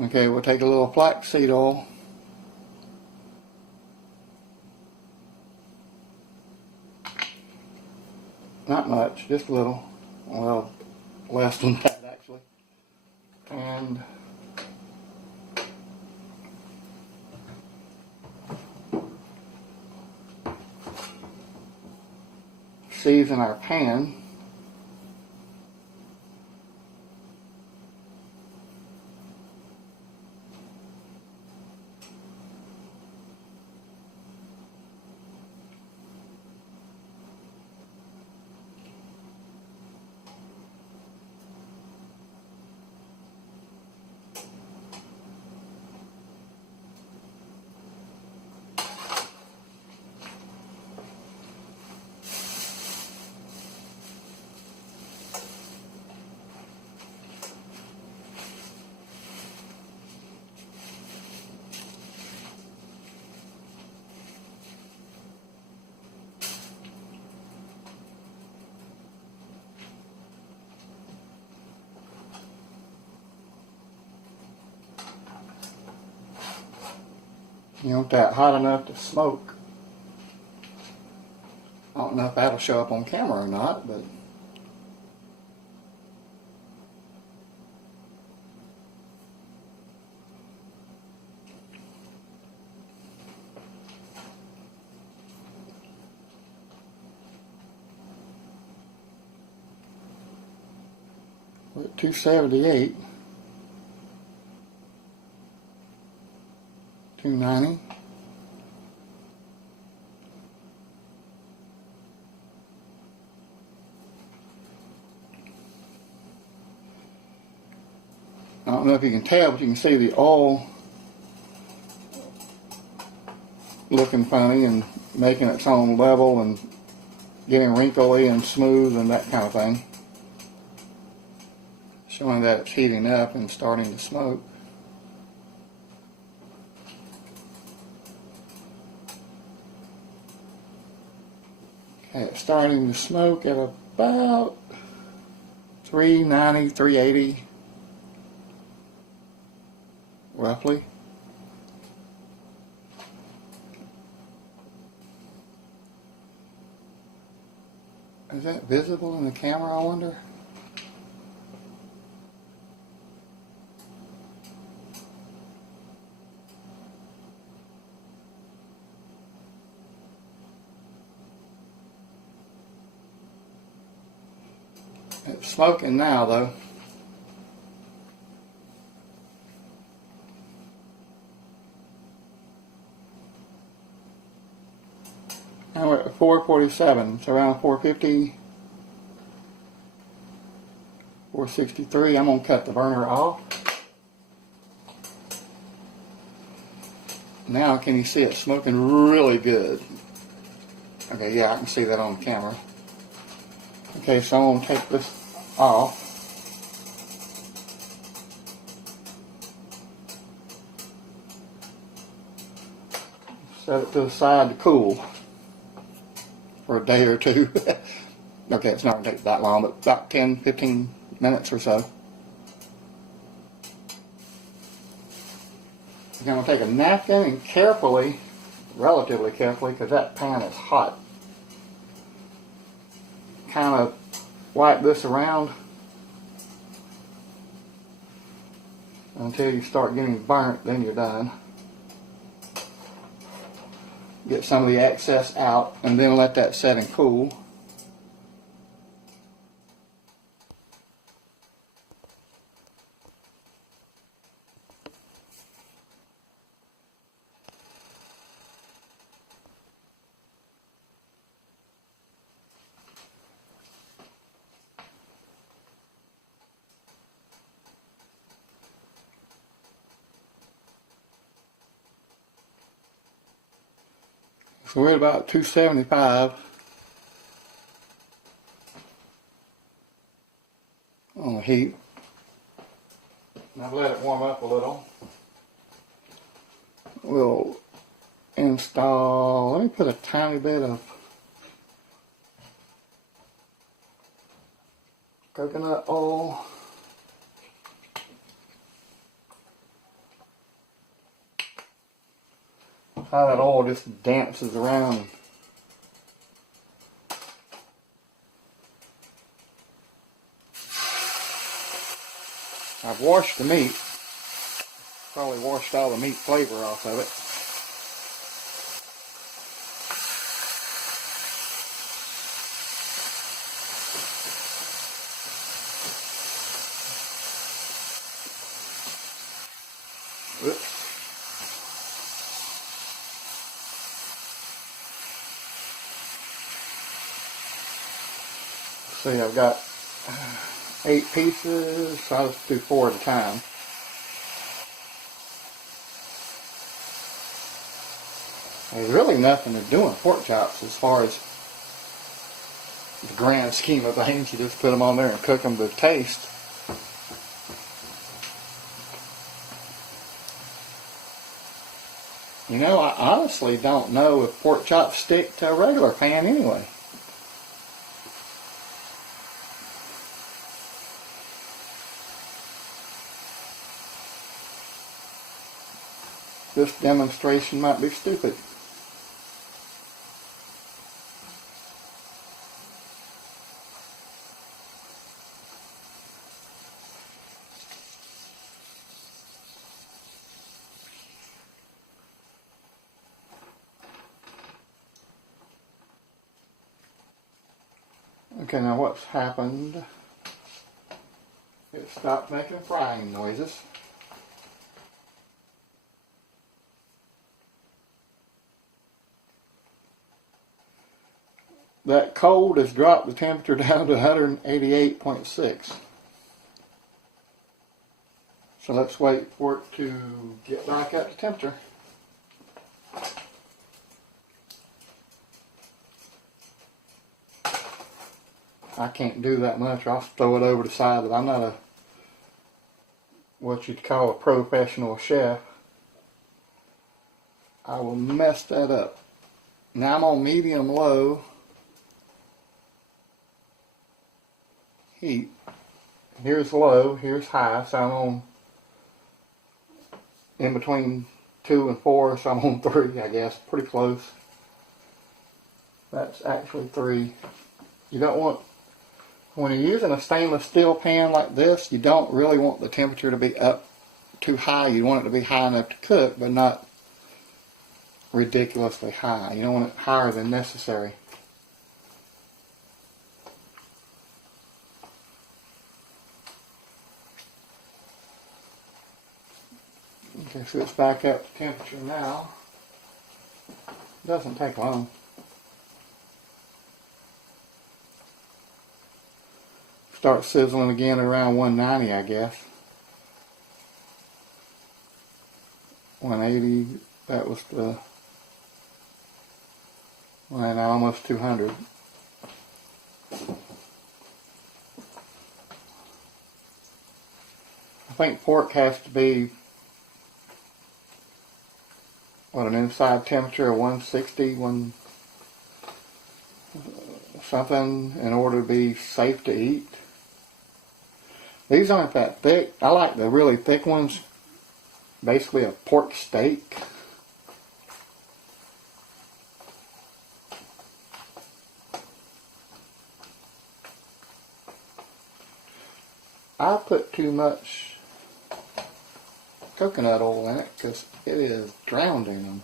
Okay, we'll take a little flaxseed oil. Not much, just a little. Well, less than that actually. And season our pan. You want that hot enough to smoke. I don't know if that'll show up on camera or not, but we're at 278. 290. I don't know if you can tell, but you can see the oil looking funny and making its own level and getting wrinkly and smooth and that kind of thing. Showing that it's heating up and starting to smoke. Okay, it's starting to smoke at about 390, 380, roughly. Is that visible in the camera, I wonder? It's smoking now, though. Now we're at 447, so around 450, 463. I'm going to cut the burner off. Now, can you see it smoking really good? Okay, yeah, I can see that on camera. Okay, so I'm going to take this off. Set it to the side to cool for a day or two. Okay, it's not going to take that long, but about 10, 15 minutes or so. I'm going to take a napkin and carefully, relatively carefully, because that pan is hot, kind of wipe this around until you start getting burnt, then you're done. Get some of the excess out and then let that set and cool. So we're at about 275 on the heat. And I've let it warm up a little. We'll install, let me put a tiny bit of coconut oil. how that oil just dances around. I've washed the meat. Probably washed all the meat flavor off of it. Oops. See, I've got 8 pieces, so I'll just do 4 at a time. There's really nothing to do in pork chops as far as the grand scheme of things. You just put them on there and cook them to taste. You know, I honestly don't know if pork chops stick to a regular pan anyway. This demonstration might be stupid. Okay, now what's happened? It stopped making frying noises. That cold has dropped the temperature down to 188.6. So let's wait for it to get back up to temperature. I can't do that much. I'll throw it over the side, but I'm not a what you'd call a professional chef. I will mess that up. Now I'm on medium low heat. Here's low, here's high, so I'm on in between 2 and 4, so I'm on 3, I guess, pretty close. That's actually 3. You don't want, when you're using a stainless steel pan like this, you don't really want the temperature to be up too high. You want it to be high enough to cook, but not ridiculously high. You don't want it higher than necessary. Okay, so it's back up to temperature now. Doesn't take long. Start sizzling again around 190, I guess. 180, that was the, well, now almost 200. I think pork has to be, what, an inside temperature of 160, something in order to be safe to eat. These aren't that thick. I like the really thick ones. Basically a pork steak. I put too much coconut oil in it because it is drowned in them.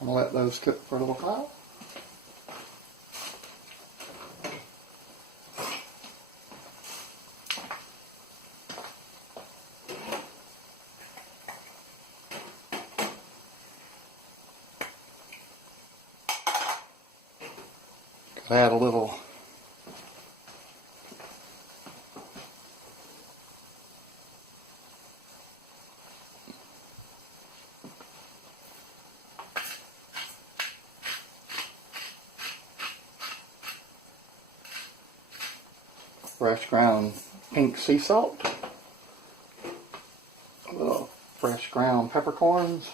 I'm going to let those cook for a little while. Add a little fresh ground pink sea salt, a little fresh ground peppercorns,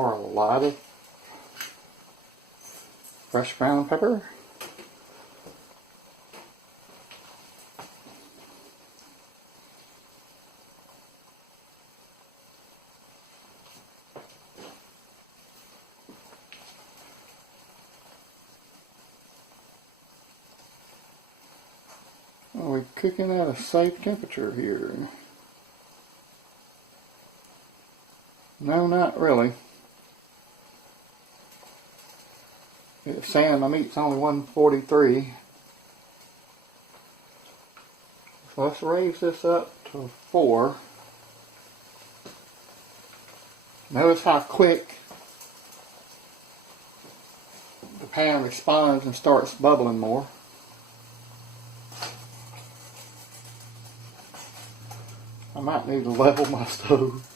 or a lot of fresh ground pepper. Are we cooking at a safe temperature here? No, not really. It's saying my meat's only 143. So let's raise this up to 4. Notice how quick the pan responds and starts bubbling more. I might need to level my stove.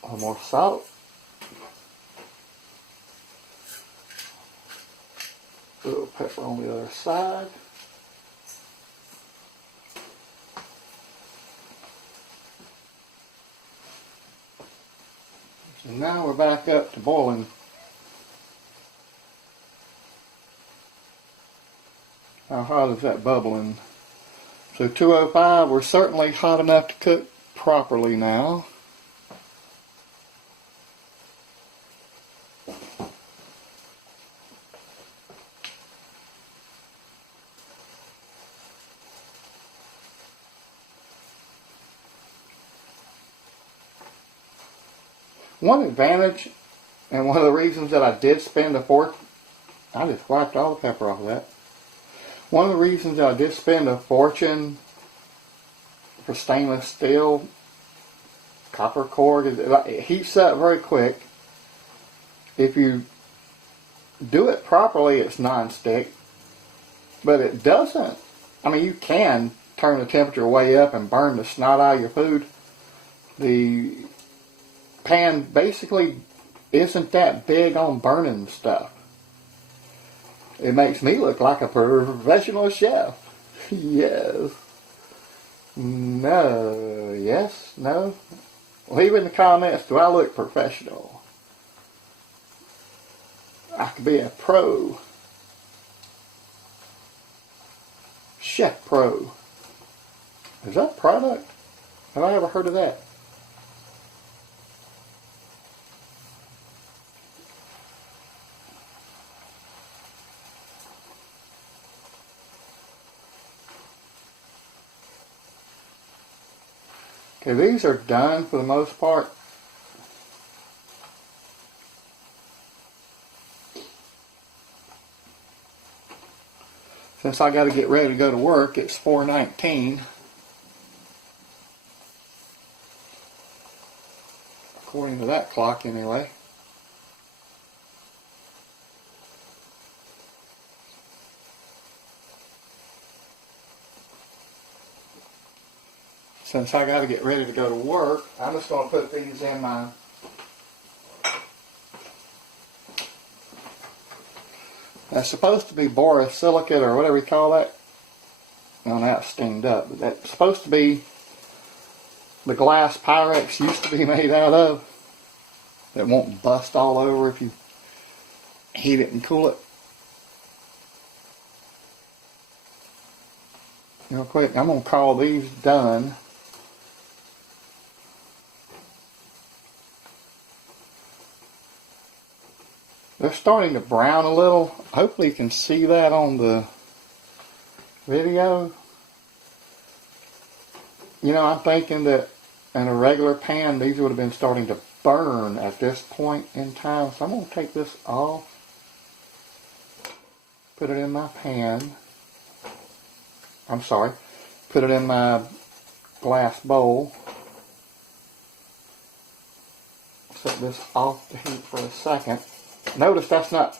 A little more salt. A little pepper on the other side. So now we're back up to boiling. How hot is that bubbling? So 205, we're certainly hot enough to cook properly now. One advantage, and one of the reasons that I did spend a fortune, I just wiped all the pepper off of that. One of the reasons that I did spend a fortune for stainless steel copper cord is it heats up very quick. If you do it properly, it's non-stick, but it doesn't. I mean, you can turn the temperature way up and burn the snot out of your food. The pan basically isn't that big on burning stuff. It makes me look like a professional chef. Yes. No. Yes. No. Leave in the comments, do I look professional? I could be a pro. Chef pro. Is that a product? Have I ever heard of that? Okay, these are done for the most part. Since I got to get ready to go to work, it's 4:19. According to that clock, anyway. Since I got to get ready to go to work, I'm just going to put these in my that's supposed to be borosilicate or whatever you call that. Well, now it's steamed up, but that's supposed to be the glass Pyrex used to be made out of. That won't bust all over if you heat it and cool it. Real quick, I'm going to call these done. They're starting to brown a little. Hopefully you can see that on the video. You know, I'm thinking that in a regular pan, these would have been starting to burn at this point in time. So I'm going to take this off, put it in my pan. I'm sorry, put it in my glass bowl. Set this off the heat for a second. Notice that's not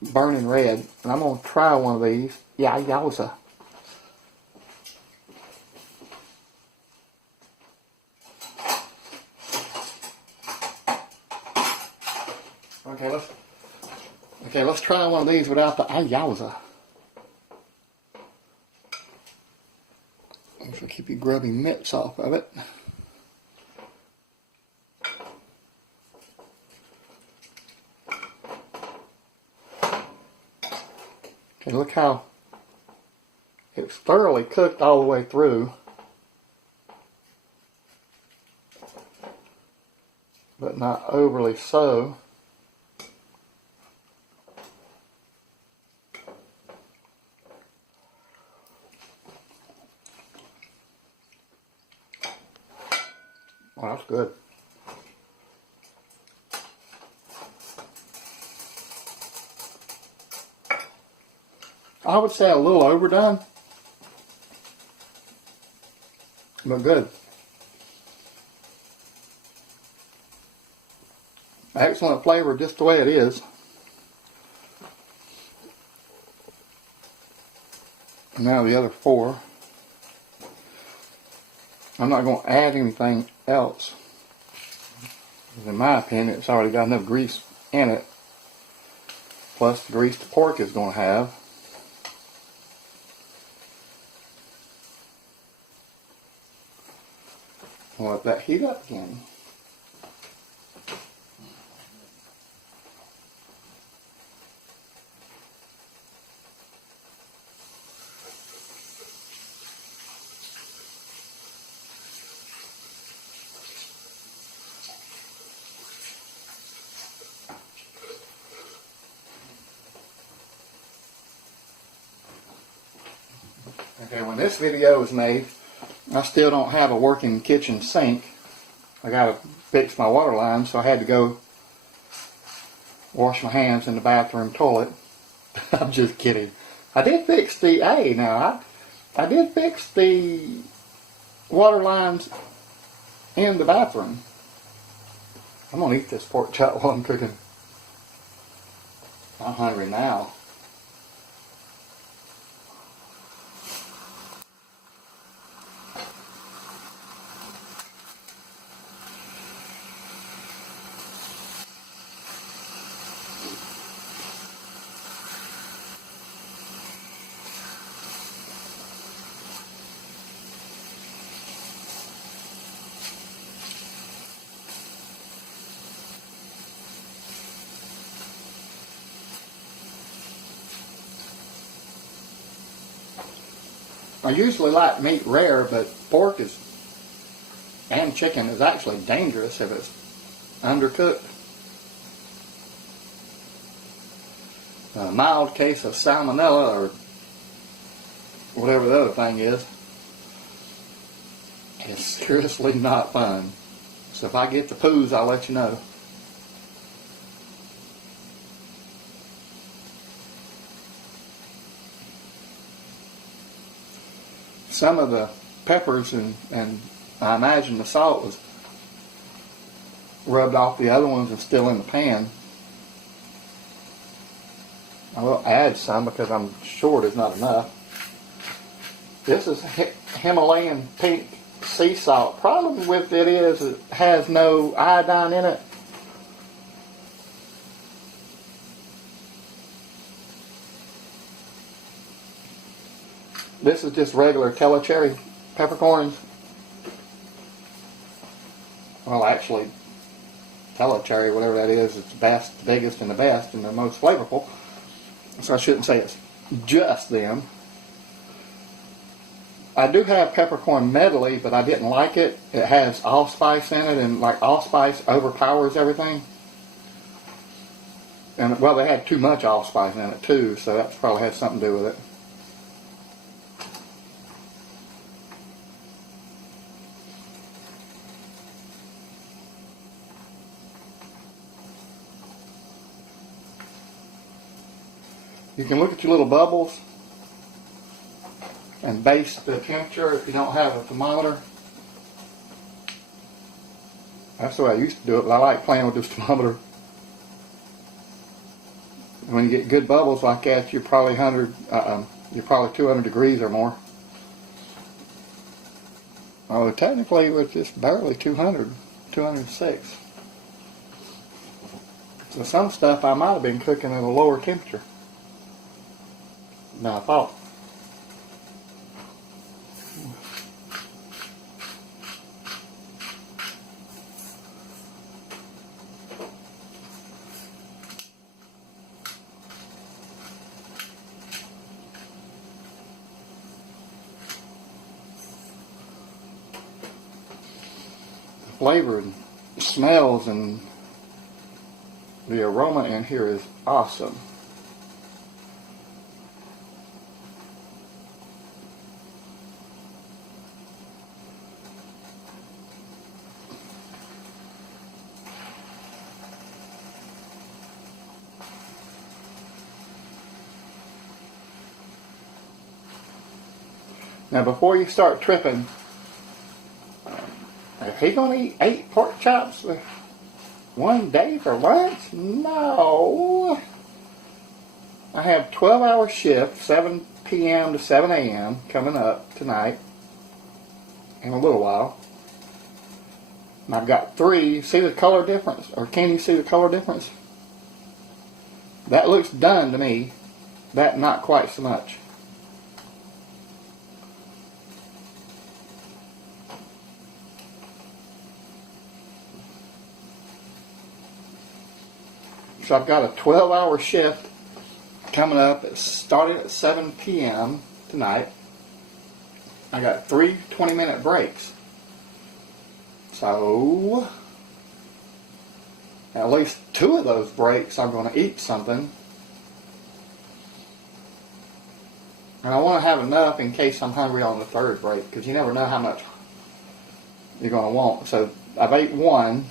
burning red. And I'm going to try one of these. Yeah, yowza. Okay, let's try one of these without the yowza. If I keep your grubby mitts off of it. Okay, look how it's thoroughly cooked all the way through. But not overly so. Oh, that's good. I would say a little overdone, but good. Excellent flavor just the way it is. And now the other four. I'm not going to add anything else. In my opinion, it's already got enough grease in it. Plus the grease the pork is going to have. I'll let that heat up again. Okay, when this video was made, I still don't have a working kitchen sink. I gotta fix my water line, so I had to go wash my hands in the bathroom toilet. I'm just kidding. I did fix the, I did fix the water lines in the bathroom. I'm gonna eat this pork chop while I'm cooking. I'm hungry now. I usually like meat rare, but pork is, and chicken is actually dangerous if it's undercooked. A mild case of salmonella or whatever the other thing is seriously not fun. So if I get the poos, I'll let you know. Some of the peppers and I imagine the salt was rubbed off the other ones and still in the pan. I will add some because I'm sure there's not enough. This is Himalayan pink sea salt. Problem with it is it has no iodine in it. This is just regular telecherry peppercorns. Well, actually, telecherry, whatever that is, it's the best, the biggest, and the best, and the most flavorful. So I shouldn't say it's just them. I do have peppercorn medley, but I didn't like it. It has allspice in it, and like allspice overpowers everything. And well, they had too much allspice in it too, so that probably has something to do with it. You can look at your little bubbles. and base the temperature if you don't have a thermometer. That's the way I used to do it, but I like playing with this thermometer. When you get good bubbles like that, you're probably 200 degrees or more. Although technically it was just barely 200, 206. So some stuff I might have been cooking at a lower temperature than I thought. The flavor and smells and the aroma in here is awesome. Now before you start tripping, is he going to eat 8 pork chops one day for lunch? No. I have 12-hour shift, 7 p.m. to 7 a.m. coming up tonight in a little while. And I've got 3. See the color difference? Or can you see the color difference? That looks done to me. That not quite so much. So I've got a 12-hour shift coming up. It's starting at 7 p.m. tonight. I got 3 20-minute breaks. So at least 2 of those breaks I'm going to eat something. And I want to have enough in case I'm hungry on the 3rd break, because you never know how much you're going to want. So I've ate 1.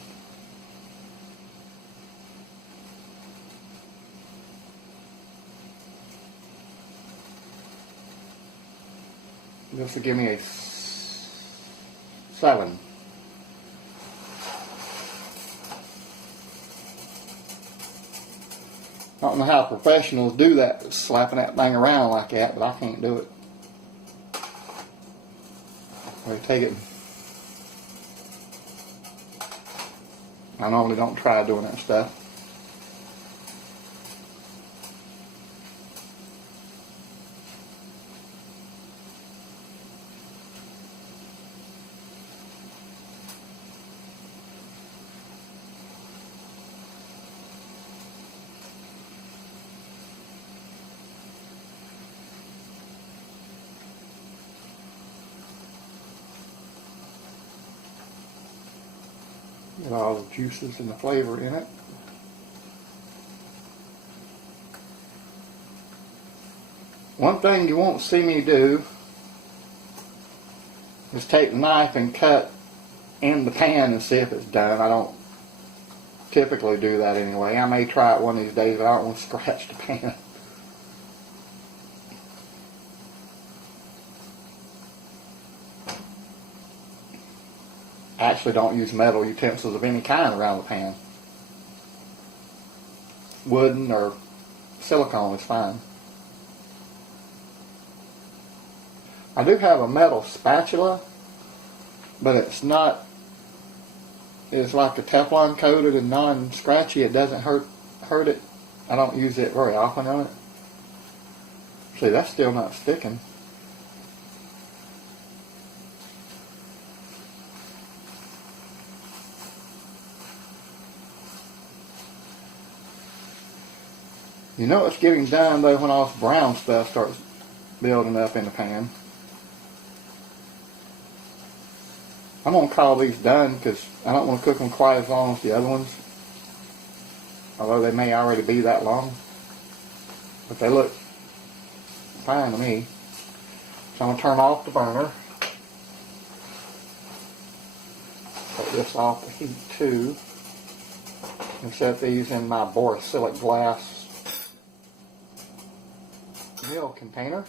This will give me a 7. I don't know how professionals do that, slapping that thing around like that, but I can't do it. I take it. I normally don't try doing that stuff. Get all the juices and the flavor in it. One thing you won't see me do is take the knife and cut in the pan and see if it's done. I don't typically do that anyway. I may try it one of these days, but I don't want to scratch the pan. I actually don't use metal utensils of any kind around the pan. Wooden or silicone is fine. I do have a metal spatula, but it's not, it's like a Teflon coated and non-scratchy. It doesn't hurt it. I don't use it very often on it. See, that's still not sticking. You know it's getting done though when all this brown stuff starts building up in the pan. I'm going to call these done because I don't want to cook them quite as long as the other ones. Although they may already be that long. But they look fine to me. So I'm going to turn off the burner. Take this off the heat too. And set these in my borosilicate glass meal container.